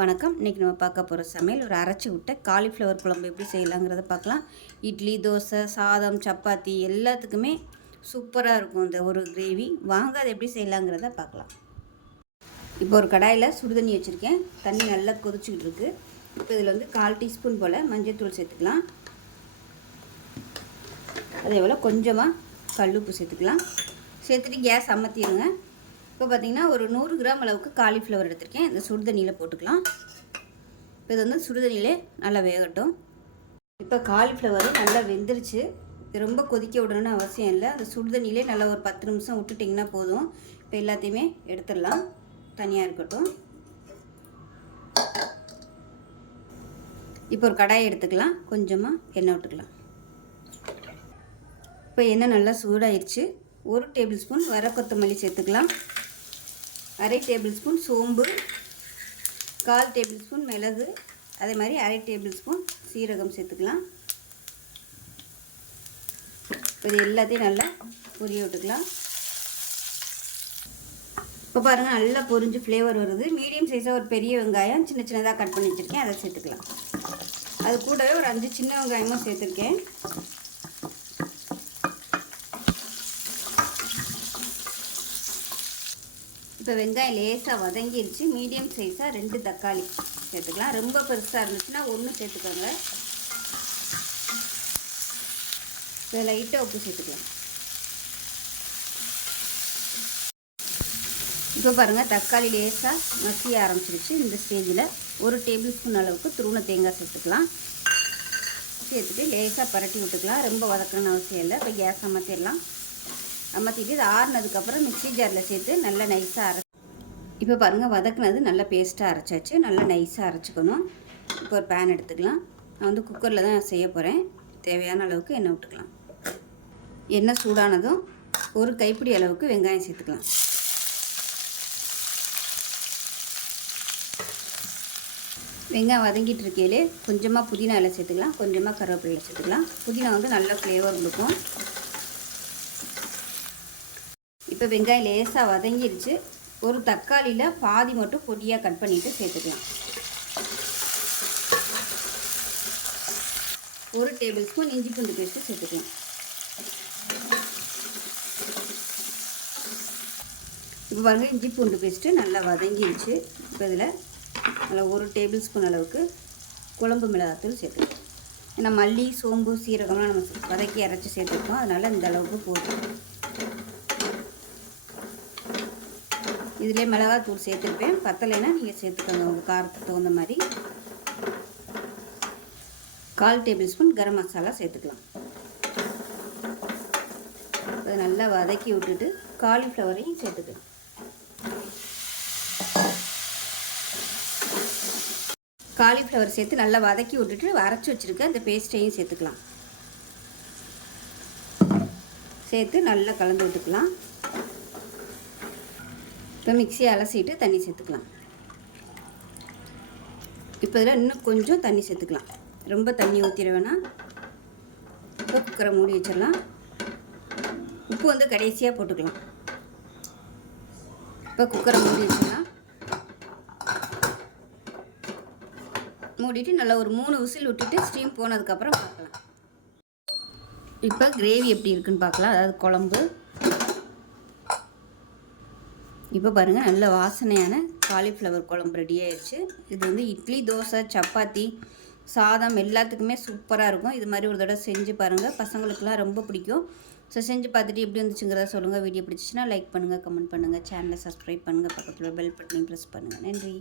வணக்கம். இன்றைக்கி நம்ம பார்க்க போகிற சமையல் ஒரு அரைச்சி விட்ட காலிஃப்ளவர் குழம்பு எப்படி செய்யலாங்கிறத பார்க்கலாம். இட்லி, தோசை, சாதம், சப்பாத்தி எல்லாத்துக்குமே சூப்பராக இருக்கும் இந்த ஒரு கிரேவி. வாங்க அதை எப்படி செய்யலாங்கிறத பார்க்கலாம். இப்போ ஒரு கடாயில் சுடுதண்ணி வச்சுருக்கேன். தண்ணி நல்லா கொதிச்சுக்கிட்டு இருக்குது. இப்போ இதில் வந்து 1/4 டீஸ்பூன் போல் மஞ்சள்தூள் சேர்த்துக்கலாம். அதே போல் கொஞ்சமாக கல்லுப்பு சேர்த்துக்கலாம். சேர்த்துட்டு கேஸ் அமர்த்திடுங்க. இப்போ பார்த்திங்கன்னா ஒரு 100 கிராம் அளவுக்கு காலிஃப்ளவர் எடுத்திருக்கேன். இந்த சுடுதண்ணியில் போட்டுக்கலாம். இப்போ இது வந்து சுடுதண்ணியிலே நல்லா வேகட்டும். இப்போ காலிஃப்ளவர் நல்லா வெந்துருச்சு. இது ரொம்ப கொதிக்க விடணும்னு அவசியம் இல்லை. அந்த சுடுதண்ணியிலே நல்லா ஒரு 10 நிமிஷம் விட்டுட்டிங்கன்னா போதும். இப்போ எல்லாத்தையுமே எடுத்துடலாம், தனியாக இருக்கட்டும். இப்போ ஒரு கடாயை எடுத்துக்கலாம். கொஞ்சமாக எண்ணெய் விட்டுக்கலாம். இப்போ எண்ணெய் நல்லா சூடாயிருச்சு. 1 டேபிள் ஸ்பூன் வர கொத்தமல்லி சேர்த்துக்கலாம். 1/2 டேபிள் ஸ்பூன் சோம்பு, 1/4 டேபிள் ஸ்பூன் மிளகு, அதே மாதிரி 1/2 டேபிள் ஸ்பூன் சீரகம் சேர்த்துக்கலாம். இது எல்லாத்தையும் நல்லா பொரிய விட்டுக்கலாம். இப்போ பாருங்கள், நல்லா பொரிஞ்சு ஃப்ளேவர் வருது. மீடியம் சைஸாக ஒரு பெரிய வெங்காயம் சின்ன சின்னதாக கட் பண்ணி வச்சுருக்கேன், அதை சேர்த்துக்கலாம். அது கூடவே ஒரு 5 சின்ன வெங்காயமும் சேர்த்துருக்கேன். இப்போ வெங்காயம் லேசாக வதங்கிடுச்சு. மீடியம் சைஸாக 2 தக்காளி சேர்த்துக்கலாம். ரொம்ப பெருசாக இருந்துச்சுன்னா 1 சேர்த்துக்கோங்க. இப்போ லைட்டாக உப்பு சேர்த்துக்கலாம். இப்போ பாருங்கள், தக்காளி லேசாக மசிய ஆரம்பிச்சிருச்சு. இந்த ஸ்டேஜில் 1 டேபிள் ஸ்பூன் அளவுக்கு துருவன தேங்காய் சேர்த்துக்கலாம். சேர்த்துட்டு லேசாக பரட்டி விட்டுக்கலாம். ரொம்ப வதக்கணும்னு அவசியம் இல்லை. இப்போ கேஸ் அமர்த்திடலாம். அமர்த்திட்டு இது ஆறுனதுக்கப்புறம் மிக்ஸி ஜாரில் சேர்த்து நல்லா நைஸாக இப்போ பாருங்கள், வதக்குனது நல்லா பேஸ்ட்டாக அரைச்சாச்சு. நல்லா நைஸாக அரைச்சிக்கணும். இப்போ ஒரு பேன் எடுத்துக்கலாம். நான் வந்து குக்கரில் தான் செய்ய போகிறேன். தேவையான அளவுக்கு எண்ணெய் விட்டுக்கலாம். எண்ணெய் சூடானதும் 1 கைப்பிடி அளவுக்கு வெங்காயம் சேர்த்துக்கலாம். வெங்காயம் வதங்கிட்டு இருக்கையிலே கொஞ்சமாக புதினா இலை சேர்த்துக்கலாம். கொஞ்சமாக கருவேப்பிலை சேர்த்துக்கலாம். புதினா வந்து நல்ல ஃப்ளேவர் கொடுக்கும். இப்போ வெங்காயம் லேசாக வதங்கிடுச்சு. ஒரு தக்காளியில் பாதி மட்டும் பொடியாக கட் பண்ணிவிட்டு சேர்த்துக்கலாம். 1 டேபிள் ஸ்பூன் இஞ்சி பூண்டு பேஸ்ட்டு சேர்த்துக்கலாம். இப்போ பாருங்கள், இஞ்சி பூண்டு பேஸ்ட்டு நல்லா வதங்கிடுச்சு. இப்போ இதில் நல்லா 1 டேபிள் ஸ்பூன் அளவுக்கு குழம்பு மிளகாத்தூள் சேர்த்துக்கலாம். ஏன்னா மல்லி, சோம்பு, சீரகம்லாம் நம்ம வதக்கி அரைச்சி சேர்த்துருக்கோம். அதனால் இந்த அளவுக்கு போதும். இதிலே மிளகாத்தூள் சேர்த்துருப்பேன். பத்தலைன்னா நீங்கள் சேர்த்துக்கோங்க உங்கள் காரத்துக்கு தகுந்த மாதிரி. 1/4 டேபிள் ஸ்பூன் கரம் மசாலா சேர்த்துக்கலாம். அதை நல்லா வதக்கி விட்டுட்டு காலிஃப்ளவரையும் சேர்த்துக்கலாம். காலிஃப்ளவர் சேர்த்து நல்லா வதக்கி விட்டுட்டு அரைச்சி வச்சுருக்க அந்த பேஸ்ட்டையும் சேர்த்துக்கலாம். சேர்த்து நல்லா கலந்து விட்டுக்கலாம். இப்போ மிக்ஸியை அலசிட்டு தண்ணி சேர்த்துக்கலாம். இப்போ இதில் இன்னும் கொஞ்சம் தண்ணி சேர்த்துக்கலாம். ரொம்ப தண்ணி ஊற்றிட வேணாம். இப்போ குக்கரை மூடி வச்சிடலாம். உப்பு வந்து கடைசியாக போட்டுக்கலாம். இப்போ குக்கரை மூடி வச்சிடலாம். மூடிட்டு நல்லா ஒரு 3 விசில் விட்டுட்டு ஸ்டீம் போனதுக்கப்புறம் பார்க்கலாம். இப்போ கிரேவி எப்படி இருக்குன்னு பார்க்கலாம். அதாவது குழம்பு. இப்போ பாருங்கள், நல்ல வாசனையான காலிஃப்ளவர் குழம்பு ரெடி ஆயிடுச்சு. இது வந்து இட்லி, தோசை, சப்பாத்தி, சாதம் எல்லாத்துக்குமே சூப்பராக இருக்கும். இது மாதிரி ஒரு தடவை செஞ்சு பாருங்கள். பசங்களுக்குலாம் ரொம்ப பிடிக்கும். ஸோ செஞ்சு பார்த்துட்டு எப்படி வந்துச்சுங்கிறத சொல்லுங்கள். வீடியோ பிடிச்சிச்சின்னா லைக் பண்ணுங்கள், கமெண்ட் பண்ணுங்கள், சேனலை சப்ஸ்கிரைப் பண்ணுங்கள், பக்கத்தில் பெல் பட்டனையும் ப்ரெஸ் பண்ணுங்கள். நன்றி.